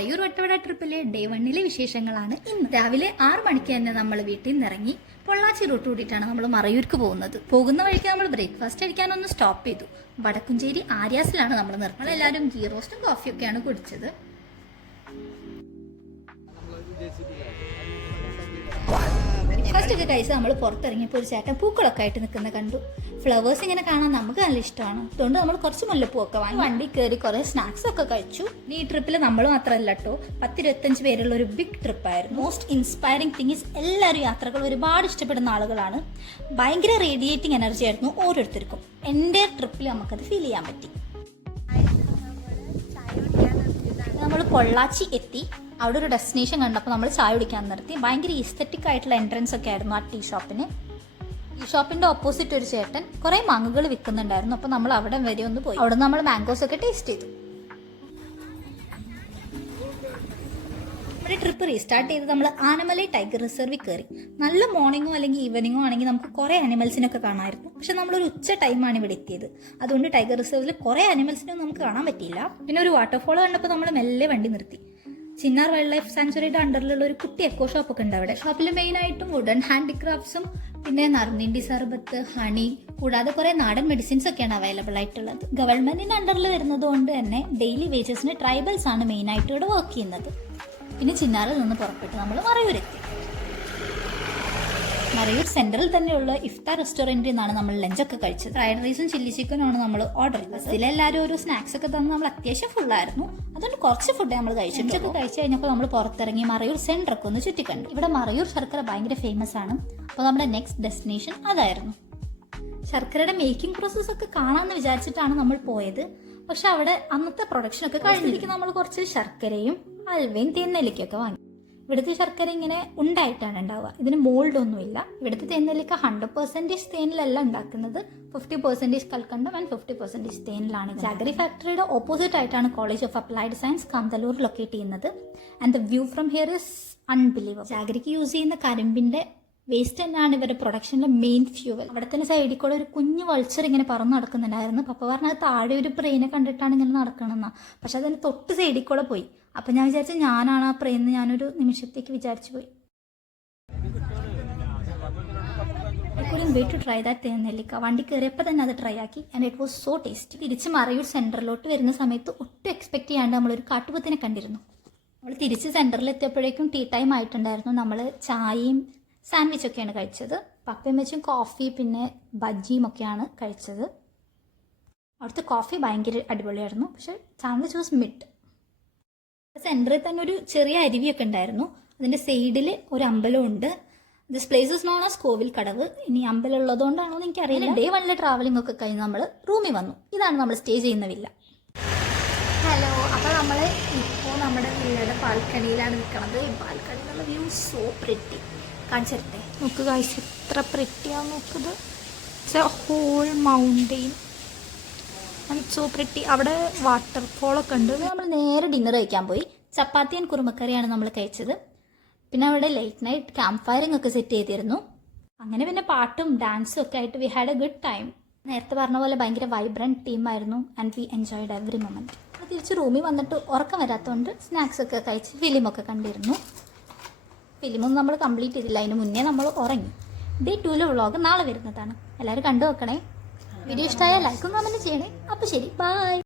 Marayur Vattavada ട്രിപ്പിലെ day 1 വിശേഷങ്ങളാണ്. ഇന്ന് രാവിലെ 6 മണിക്ക് തന്നെ നമ്മൾ വീട്ടിൽ നിന്ന് ഇറങ്ങി പൊള്ളാച്ചി റൂട്ട് കൂടിയിട്ടാണ് നമ്മൾ മറയൂർക്ക് പോകുന്നത്. പോകുന്ന വഴിക്ക് നമ്മൾ ബ്രേക്ക്ഫാസ്റ്റ് അടിക്കാനൊന്ന് സ്റ്റോപ്പ് ചെയ്തു. വടക്കുംചേരി ആര്യാസിലാണ് നമ്മൾ നിർത്തുന്നത്. എല്ലാവരും ഗീ റോസ്റ്റും കോഫിയൊക്കെയാണ് കുടിച്ചത്. ബ്രേക്ക്ഫാസ്റ്റ് ഒക്കെ കഴിച്ച് നമ്മൾ പുറത്തിറങ്ങിയപ്പോൾ ഒരു ചേട്ടൻ പൂക്കളൊക്കെ ആയിട്ട് നിൽക്കുന്ന കണ്ടു. ഫ്ലവേഴ്സ് ഇങ്ങനെ കാണാൻ നമുക്ക് നല്ല ഇഷ്ടമാണ്. അതുകൊണ്ട് നമ്മൾ കുറച്ച് മുല്ലപ്പൂവൊക്കെ വാങ്ങി വണ്ടി കയറി കുറേ സ്നാക്സ് ഒക്കെ കഴിച്ചു. ഈ ട്രിപ്പിൽ നമ്മൾ മാത്രമല്ല കേട്ടോ, 10-25 പേരുള്ള ഒരു ബിഗ് ട്രിപ്പായിരുന്നു. മോസ്റ്റ് ഇൻസ്പയറിംഗ് തിങ് ഈസ് എല്ലാവരും യാത്രകൾ ഒരുപാട് ഇഷ്ടപ്പെടുന്ന ആളുകളാണ്. ഭയങ്കര റേഡിയേറ്റിംഗ് എനർജി ആയിരുന്നു ഓരോരുത്തർക്കും. എൻ്റെ ട്രിപ്പിൽ നമുക്കത് ഫീൽ ചെയ്യാൻ പറ്റി. നമ്മൾ പൊള്ളാച്ചി എത്തി. അവിടെ ഒരു ഡെസ്റ്റിനേഷൻ കണ്ടപ്പോൾ നമ്മൾ ചായ കുടിക്കാൻ നിർത്തി. ഭയങ്കര ഈസ്തെറ്റിക് ആയിട്ടുള്ള എൻട്രൻസ് ഒക്കെ ആയിരുന്നു ആ ടീ ഷോപ്പിന്. ഈ ഷോപ്പിന്റെ ഓപ്പോസിറ്റ് ഒരു ചേട്ടൻ കുറേ മാങ്ങകൾ വിൽക്കുന്നുണ്ടായിരുന്നു. അപ്പോൾ നമ്മൾ അവിടെ വരെ ഒന്ന് പോയി. അവിടെ നമ്മൾ മാംഗോസ് ഒക്കെ ടേസ്റ്റ് ചെയ്തു. നമ്മുടെ ട്രിപ്പ് റീസ്റ്റാർട്ട് ചെയ്ത് നമ്മൾ ആനമലൈ ടൈഗർ റിസർവിൽ കയറി. നല്ല മോർണിംഗോ അല്ലെങ്കിൽ ഈവനിങ്ങോ ആണെങ്കിൽ നമുക്ക് കുറേ ആനിമൽസിനൊക്കെ കാണാമായിരുന്നു. പക്ഷെ നമ്മളൊരു ഉച്ച ടൈമാണ് ഇവിടെ എത്തിയത്. അതുകൊണ്ട് ടൈഗർ റിസർവിൽ കുറേ ആനിമൽസിനൊന്നും നമുക്ക് കാണാൻ പറ്റിയില്ല. പിന്നെ ഒരു വാട്ടർഫോൾ കണ്ടപ്പോൾ നമ്മൾ മെല്ലെ വണ്ടി നിർത്തി. ചിന്നാർ വൈൽഡ് ലൈഫ് സാങ്ച്വറിയുടെ അണ്ടറിലുള്ള ഒരു കുട്ടി എക്കോ ഷോപ്പൊക്കെ ഉണ്ട് അവിടെ. ഷോപ്പിൽ മെയിനായിട്ടും വുഡൻ ഹാൻഡിക്രാഫ്റ്റ്സും പിന്നെ നറുനീണ്ടി സർബത്ത്, ഹണി, കൂടാതെ കുറേ നാടൻ മെഡിസിൻസ് ഒക്കെയാണ് അവൈലബിൾ ആയിട്ടുള്ളത്. ഗവൺമെന്റിന്റെ അണ്ടറിൽ വരുന്നത് കൊണ്ട് തന്നെ ഡെയിലി വേജസിന് ട്രൈബൽസ് ആണ് മെയിനായിട്ട് ഇവിടെ വർക്ക് ചെയ്യുന്നത്. പിന്നെ ചിന്നാറിൽ നിന്ന് പുറപ്പെട്ട് നമ്മൾ മറയൂരെത്തി. മറയൂർ സെൻട്രൽ തന്നെയുള്ള ഇഫ്താർ റെസ്റ്റോറൻറ്റിൽ നിന്നാണ് നമ്മൾ ലഞ്ചൊക്കെ കഴിച്ചത്. ഫ്രൈഡ് റൈസും ചില്ലി ചിക്കനും ആണ് നമ്മൾ ഓർഡർ ചെയ്തത്. ഇതിലെല്ലാവരും ഒരു സ്നാക്സ് ഒക്കെ തന്ന് നമ്മൾ അത്യാവശ്യം ഫുള്ളായിരുന്നു. അതുകൊണ്ട് കുറച്ച് ഫുഡ് നമ്മൾ കഴിച്ചു. ലഞ്ചൊക്കെ കഴിച്ച് കഴിഞ്ഞപ്പോൾ നമ്മൾ പുറത്തിറങ്ങി മറയൂർ സെൻറ്ററൊക്കെ ഒന്ന് ചുറ്റിക്കണ്ടു. ഇവിടെ മറയൂർ ശർക്കര ഭയങ്കര ഫേമസ് ആണ്. അപ്പോൾ നമ്മുടെ നെക്സ്റ്റ് ഡെസ്റ്റിനേഷൻ അതായിരുന്നു. ശർക്കരയുടെ മേക്കിംഗ് പ്രോസസ്സ് ഒക്കെ കാണാമെന്ന് വിചാരിച്ചിട്ടാണ് നമ്മൾ പോയത്. പക്ഷെ അവിടെ അന്നത്തെ പ്രൊഡക്ഷനൊക്കെ കഴിഞ്ഞിരിക്കും. നമ്മൾ കുറച്ച് ശർക്കരയും അൽവയും തേനെല്ലിക്കൊക്കെ വാങ്ങി. ഇവിടുത്തെ ശർക്കര ഇങ്ങനെ ഉണ്ടായിട്ടാണ് ഉണ്ടാവുക. ഇതിന് മോൾഡൊന്നുമില്ല. ഇവിടുത്തെ തേനെല്ലിക്ക 100% തേനിലല്ല ഉണ്ടാക്കുന്നത്. 50% കൽക്കണ്ടം ആൻഡ് 50% തേനിലാണ്. ജാഗരി ഫാക്ടറിയുടെ ഓപ്പോസിറ്റ് ആയിട്ടാണ് college of applied science Kanthalloor locate ചെയ്യുന്നത്. And the view from here is unbelievable. ജാഗരിക്ക് യൂസ് ചെയ്യുന്ന കരിമ്പിന്റെ വേസ്റ്റ് തന്നെയാണ് ഇവരുടെ പ്രൊഡക്ഷനിലെ മെയിൻ ഫ്യൂവൽ. അവിടെ തന്നെ സൈഡിൽ കൂടെ ഒരു കുഞ്ഞു വൾച്ചർ ഇങ്ങനെ പറന്ന് നടക്കുന്നുണ്ടായിരുന്നു. പപ്പ പറഞ്ഞത് താഴെ ഒരു പ്രെയിനെ കണ്ടിട്ടാണ് ഇങ്ങനെ നടക്കണമെന്നാണ്. പക്ഷെ അതിന് തൊട്ട് സൈഡിൽ കൂടെ പോയി. അപ്പം ഞാൻ വിചാരിച്ചു ഞാനാണ് ആ പ്രെയിന്ന് ഞാനൊരു നിമിഷത്തേക്ക് വിചാരിച്ചു പോയി. വെയിറ്റ് ടു ട്രൈ ദാറ്റ് തേനെല്ലിക്ക. വണ്ടി കയറിയപ്പോൾ തന്നെ അത് ട്രൈ ആക്കി. And it was so tasty. തിരിച്ച് മറയൂർ സെൻറ്ററിലോട്ട് വരുന്ന സമയത്ത് ഒട്ടും എക്സ്പെക്ട് ചെയ്യാണ്ട് നമ്മളൊരു കാട്ടുപോത്തിനെ കണ്ടിരുന്നു. നമ്മൾ തിരിച്ച് സെൻറ്ററിൽ എത്തിയപ്പോഴേക്കും ടീ ടൈം ആയിട്ടുണ്ടായിരുന്നു. നമ്മൾ ചായയും സാൻഡ്വിച്ചൊക്കെയാണ് കഴിച്ചത്. പപ്പയും വെച്ചും കോഫി പിന്നെ ബജ്ജിയും ഒക്കെയാണ് കഴിച്ചത്. അവിടുത്തെ കോഫി ഭയങ്കര അടിപൊളിയായിരുന്നു. പക്ഷെ സാൻഡ്വിച്ച് വാസ് മിഡ്. സെൻറ്ററിൽ തന്നെ ഒരു ചെറിയ അരുവിയൊക്കെ ഉണ്ടായിരുന്നു. അതിൻ്റെ സൈഡിൽ ഒരു അമ്പലമുണ്ട്. This place is known as Kovil Kadavu. ഇനി അമ്പലം ഉള്ളതുകൊണ്ടാണോ എന്ന് എനിക്കറിയില്ല. ഡേ 1 ട്രാവലിംഗ് ഒക്കെ കഴിഞ്ഞ് നമ്മൾ റൂമിൽ വന്നു. ഇതാണ് നമ്മൾ സ്റ്റേ ചെയ്യുന്ന വില്ല. ഹലോ, അപ്പോൾ നമ്മൾ ഇപ്പോൾ നമ്മുടെ വില്ലയുടെ ബാൽക്കണിയിലാണ് നിൽക്കുന്നത്. ഈ ബാൽക്കണിയിലുള്ള വ്യൂ സോ പ്രിറ്റി. കാണിച്ചിട്ടെ നോക്ക് ഗൈസ്, എത്ര പ്രിറ്റിയാണ് നോക്കുന്നത്. It's a whole mountain and so pretty. അവിടെ വാട്ടർഫോളൊക്കെ ഉണ്ട്. നമ്മൾ നേരെ ഡിന്നർ കഴിക്കാൻ പോയി. ചപ്പാത്തി ആൻഡ് കുറുമക്കറിയാണ് നമ്മൾ കഴിച്ചത്. പിന്നെ അവിടെ ലേറ്റ് നൈറ്റ് ക്യാമ്പ് ഫയറിംഗ് ഒക്കെ സെറ്റ് ചെയ്തിരുന്നു. അങ്ങനെ പിന്നെ പാട്ടും ഡാൻസും ഒക്കെ ആയിട്ട് we had a good time. നേരത്തെ പറഞ്ഞ പോലെ ഭയങ്കര വൈബ്രൻറ്റ് ടീമായിരുന്നു and we enjoyed every moment. തിരിച്ച് റൂമിൽ വന്നിട്ട് ഉറക്കം വരാത്തതുകൊണ്ട് സ്നാക്സ് ഒക്കെ കഴിച്ച് ഫിലിമൊക്കെ കണ്ടിരുന്നു. ഫിലിമൊന്നും നമ്മൾ കംപ്ലീറ്റ് ചെയ്തില്ല. അതിന് മുന്നേ നമ്മൾ ഉറങ്ങി. ഡേ 2 വ്ളോഗ് നാളെ വരുന്നതാണ്. എല്ലാവരും കണ്ടു നോക്കണേ. വീഡിയോ ഇഷ്ടമായാൽ ലൈക്കും കമൻറ്റ് ചെയ്യണേ. അപ്പോൾ ശരി, ബൈ.